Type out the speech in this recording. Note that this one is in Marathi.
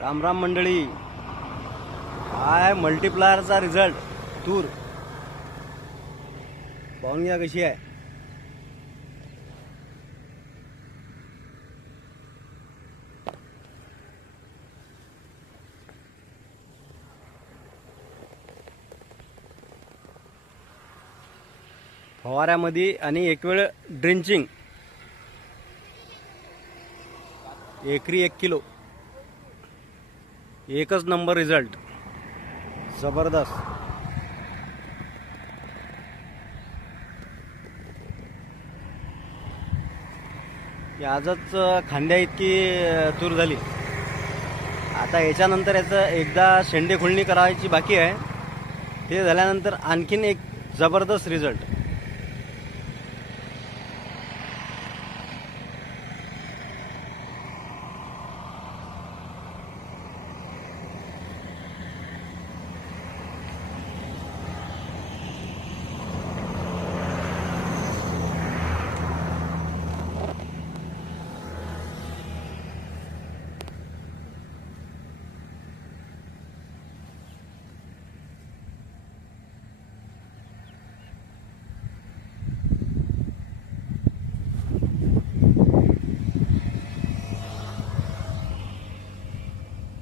राम राम मंडळी. काय मल्टीप्लायरचा रिझल्ट तूर पाहून घ्या कशी आहे. फवाऱ्यामध्ये आणि एक वेळ ड्रिंचिंग, एकरी 1 किलो, एकच नंबर रिझल्ट, जबरदस्त. आजच खांद्या इतकी तूर झाली. आता याच्यानंतर याचं एकदा शेंडे खुळणी करायची बाकी आहे. ते झाल्यानंतर आणखीन एक जबरदस्त रिझल्ट.